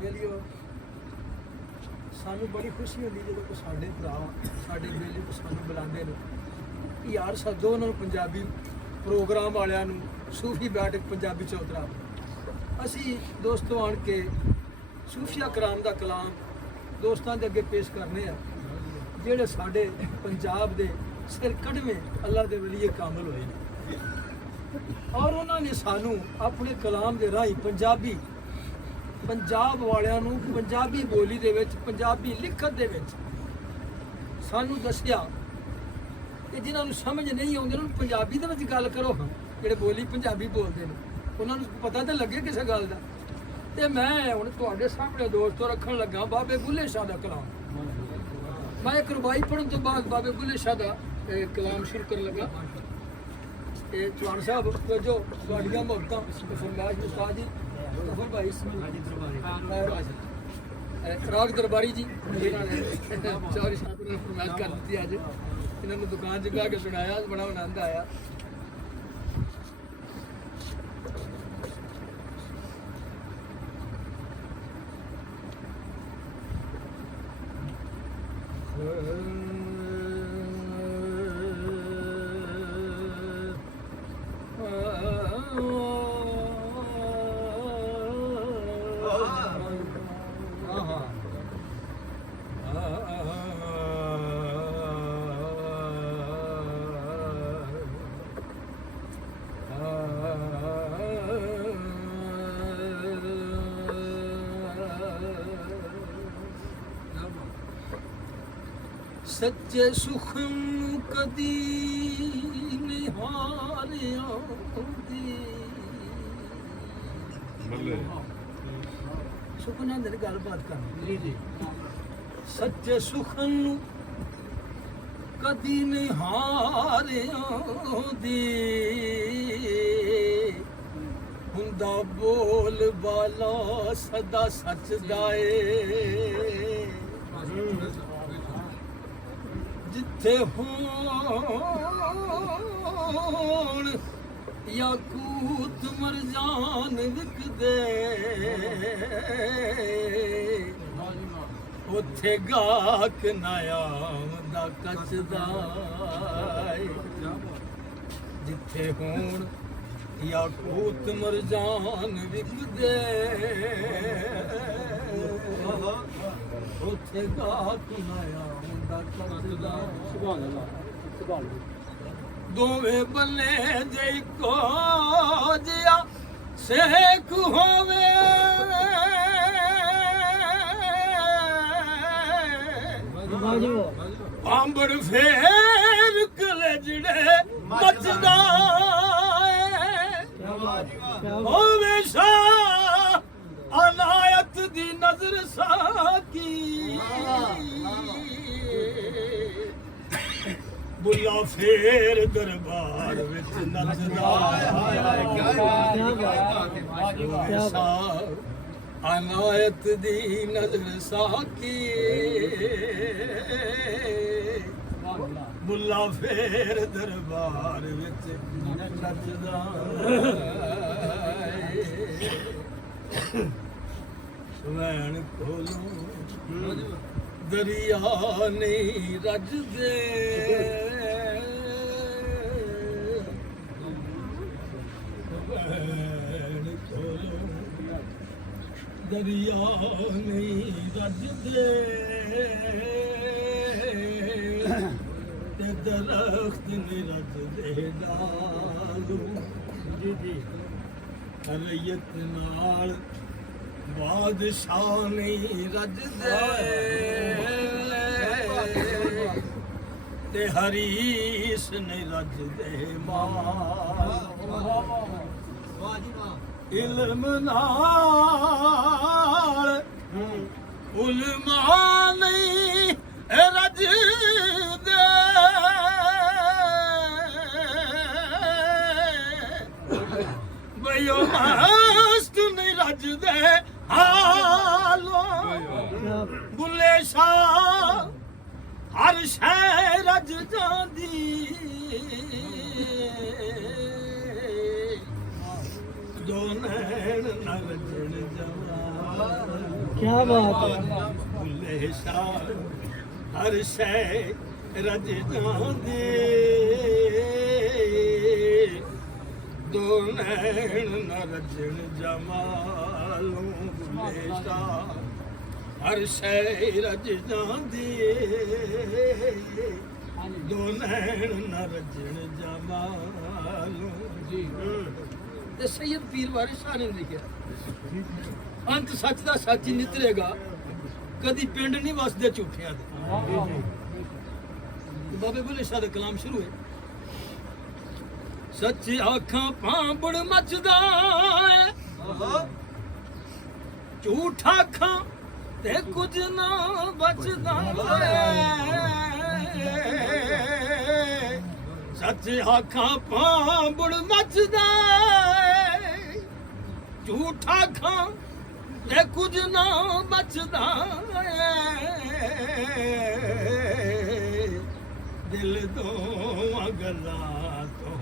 बेलियो सानू बड़ी खुशी होती जो कोई साढ़े भरा साढ़े बेली को सानू बुलाते हैं यार सदो उन्होंने पंजाबी प्रोग्राम वालियां सूफी बैठक पंजाबी चौधरा असी दोस्तों आन के सूफिया कराम का कलाम दोस्तों के अगे पेश करने जेड़े साढ़े पंजाब के सिर कड़वें अल्लाह के वलीए कामल होए और उन्होंने सानू अपने कलाम के राही पंजाबी पंजाब वालियां नू पंजाबी बोली दे विच पंजाबी लिखत दे विच सानू दस्सिया कि जिन्हां नू समझ नहीं आउंदी उन्हां नू पंजाबी दे विच गल करो हाँ जेड़े बोली पंजाबी बोलते हैं उन्हां नू पता तो लगे किस गल दा ते मैं हुण तुहाडे सामने दोस्तों रखण लगा बाबे बुल्ले शाह दा कलाम मैं एक रुबाई पढ़न तो बाद बाबे बुल्ले शाह दा कलाम शुरू कर लगा चौहान साहब जो तुहाडियां मुहब्बतां फरमाइश उस्ताद जी गफर भाई राग दरबारी जी चौधरी साहब ने फरमाइश कर दी अज इन्होंने दुकान च बह के सुनाया बड़ा आनंद आया सच्चे सुखन कदी निहारिया सुखन अंदर गलबात कर सच्चे सुखन कदी निहारिया दी हुंदा बोल बाला सदा सच दाए जिथे होण याकूत मरजान विकदे उथे गाक नायाम दा कचदा जिथे होण याकूत मरजान विकदे उथे गाक नायाम दोवे बल्ले जे को जिया सेक होवे आंबड़ फेर कलेजड़े मचदा होवे शाह अनायत दी नजर साकी बुला फेर दरबार विच नचदा अनायत दी नजर साकी बुला फेर दरबार विच नचदा सुवैण कोलों दरिया नहीं रजदे दरिया नहीं रजदे ते दरख्त नहीं रजदे डालू रैयत नाल बादशाह नहीं रजदे ते हरीस नहीं रजदे इल्म नाल उलमा नहीं रजदे बयो मस्त नहीं रजदे हालो बुल्ले शाह हर शै रज जांदी दो नैन न रजण जवान ਕੀ ਬਾਤ ਹੈ। ਭੁੱਲੇ ਸ਼ਾਹ ਹਰ ਸ਼ੈ ਰਜ ਜਾਂਦੇ ਦੋ ਨੈਣ ਨ ਰਜਣ ਜਮਾਲੋਂ ਭੁੱਲੇ ਸ਼ਾਹ ਹਰ ਸ਼ੈ ਰਜ ਜਾਂਦੇ ਦੋ ਨੈਣ ਨ ਰਜਣ ਜਮਾਲੋਂ ਜੀ ਤੇ ਸੈਯਦ ਪੀਰ ਵਾਰਿਸ ਸ਼ਾਹ ਨੇ ਲਿਖਿਆ ਅੰਤ ਸੱਚ ਦਾ ਸੱਚ ਹੀ ਨਿਤਰੇਗਾ, ਕਦੀ ਪਿੰਡ ਨਹੀਂ ਵਸਦੇ ਝੂਠਿਆਂ ਦੇ। ਬਾਬੇ ਬੁੱਲੇ ਸ਼ਾਹ ਦਾ ਕਲਾਮ ਸ਼ੁਰੂ ਹੈ। ਸੱਚ ਆਖਾਂ ਪਾਂਬੜ ਮੱਚਦਾ ਹੈ, ਝੂਠ ਆਖਾਂ ਤੇ ਕੁਝ ਨਾ ਬਚਦਾ ਹੈ। ਸੱਚ ਆਖਾਂ ਪਾਂਬੜ ਮੱਚਦਾ ਹੈ, ਝੂਠ ਆਖਾਂ ਤੇ ਕੁਝ ਨਾ ਬਚਦਾ ਦਿਲ ਤੋਂ ਗੱਲਾਂ ਤੋਂ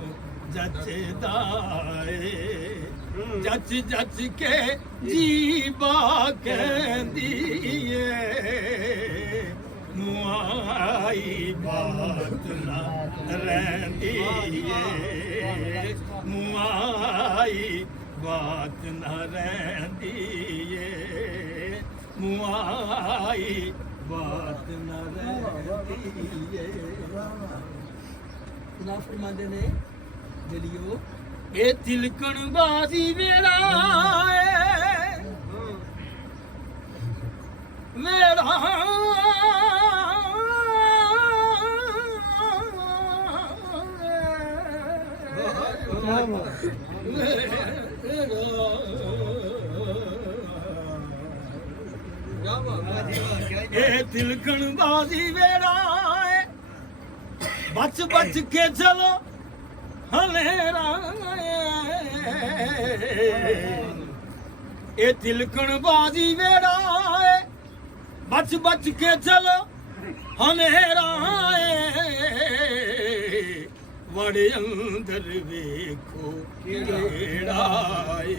ਜੱਚਦਾ ਏ ਜੱਚ ਜੱਚ ਕੇ ਜੀਵਾ ਕਹਿੰਦੀ ਏ ਮੁਆਈ ਬਾਤ ਨਾ ਰਹਿੰਦੀ ਏ ਮੁਆਈ ਬਾਤ ਨਾ ਰਹਿੰਦੀ ਏ ਮੁਆਈ ਬਾਤ ਨਾ ਰਹਿੰਦੀ ਏ। ਨਾ ਫਰਮਾਉਂਦੇ ਨੇ ਦਲਿਓ ਇਹ ਤਿਲਕਣ ਬਾਜ਼ੀ ਵੇਲਾ ਏ ਮੇਰਾ ਇਹ ਤਿਲਕਣ ਬਾਜ਼ੀ ਵੇੜਾ ਏ ਬਚ ਬਚ ਕੇ ਚਲੋ ਹਨੇਰਾ ਇਹ ਤਿਲਕਣ ਬਾਜ਼ੀ ਵੇੜਾ ਏ ਬਚ ਬਚ ਕੇ ਚਲੋ ਹਨੇਰਾ ਏ ਵੜੇ ਅੰਦਰ ਵੇਖੋ ਕਿਹੜਾ ਏ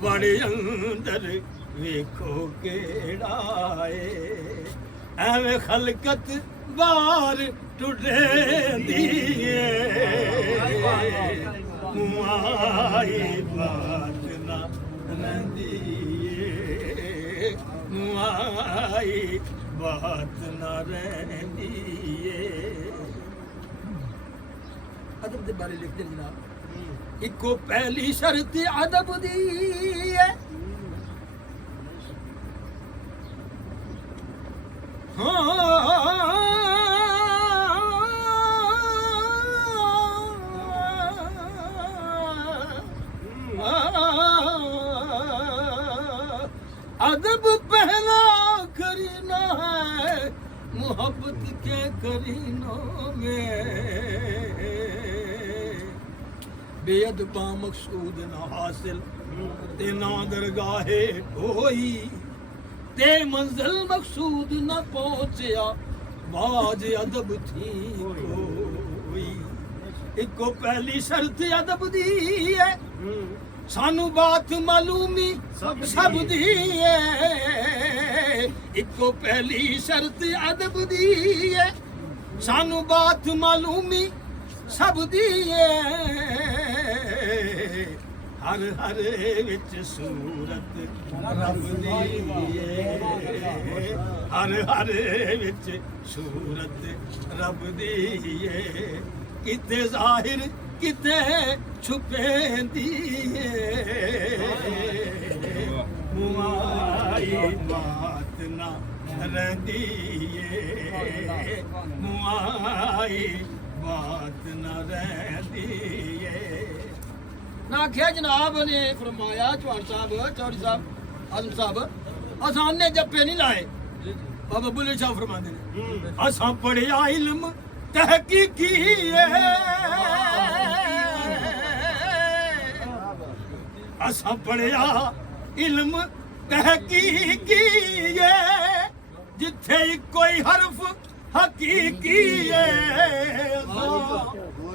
ਵੜੇ ਅੰਦਰ ਵੇਖੋ ਕਿਹੜਾ ਏ ਐਵੇਂ ਖਲਕਤ ਬਾਹਰ ਟੁੱਟਦੀ ਏ ਮੁਆਈ ਬਾਤ ਨਾ ਰਹਿੰਦੀ ਏ ਮੁਆਈ ਬਾਤ ਨਾ ਰਹਿੰਦੀ ਏ। ਅਦਬ ਦੇ ਬਾਰੇ ਲਿਖਦੇ ਜਨਾਬ ਇੱਕੋ ਪਹਿਲੀ ਸ਼ਰਤ ਅਦਬ ਦੀ ਹੈ अदब पहला करीना है मोहब्बत के करीनों में बेअदबा मकसूद न हासिल ते ना दरगाहे कोई ते मंजिल मकसूद न पहुंचया बाज अदब थी कोई इको पहली शर्त अदब दी है सानू बात मालूमी सब दी है इको पहली शर्त अदब दी है सानू बात मालूमी सब दी है हर हर विच सूरत रब दी है हर हर विच सूरत रब दी है किते जाहिर किते छुपेंदी मुआई बात ना रहंदी मुआई बात ना रहंदी ना क्या जनाब ने फरमाया चौहान साहब चौधरी साहब आजम साहब आसान ने जप्पे नहीं लाए बाबा बुल्ले शाह फरमाते ने असां पढ़िया इल्म तहकीकी असां पढ़िया इल्म तहकीकी जिथे कोई हरफ हकीकी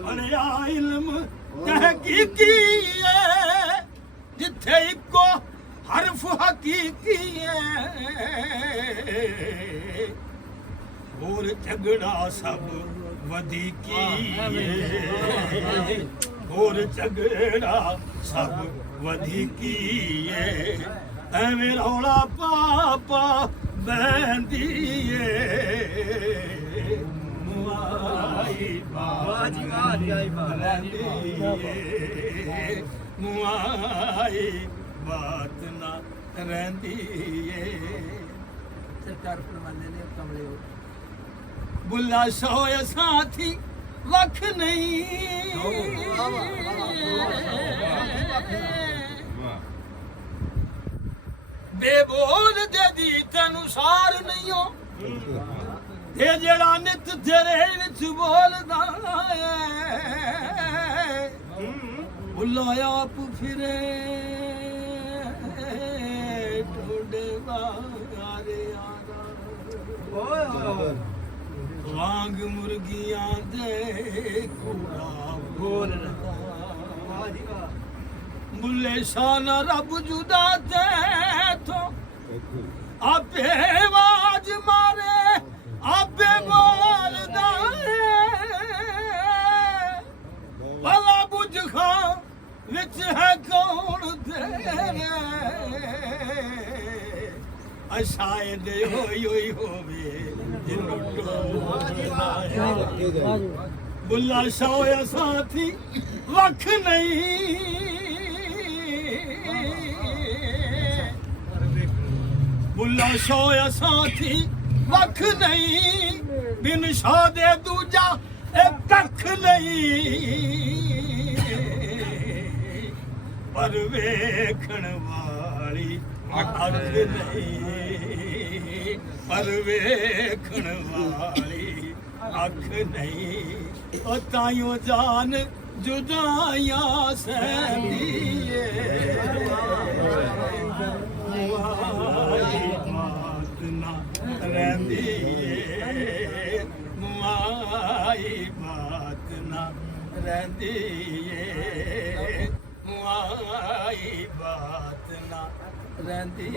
पढ़िया इल्म तहकीकी जिथे को हरफ हकीकी है और झगड़ा सब वधीकी है और झगड़ा सब वधीकी है एवें रौला पापा बहंदी है मुआई बात मुआई बात ना रहंदी है सरकार फरमाने ने कमले हो बुला सोया साथी वख नहीं बेबोल दे दी तेनु सार नहीं हो ये जड़ा नित तेरे विच बोलदा है बुला आप फिरे टोडे वारे आरा वांग मुर्गियां दे कूड़ा बोलदा बुले शान रब जुदा ते तो आपे आवाज मारे आपे बोलदा भला बुझ खा विच है कौन तेरे शायद होई होवे जिन्नू टोलना है बुला सोया साथी वख नहीं बुला सोया साथी वख नहीं बिन शादे दूजा एक कख नहीं पर वेखण वाली अख नहीं पर वेखण वाली अख नहीं ओ ताइयों जान जुदाइयां सहंदी बात ना रहंदी मुआई बात ना रहंदी मुआई बात ना रहंदी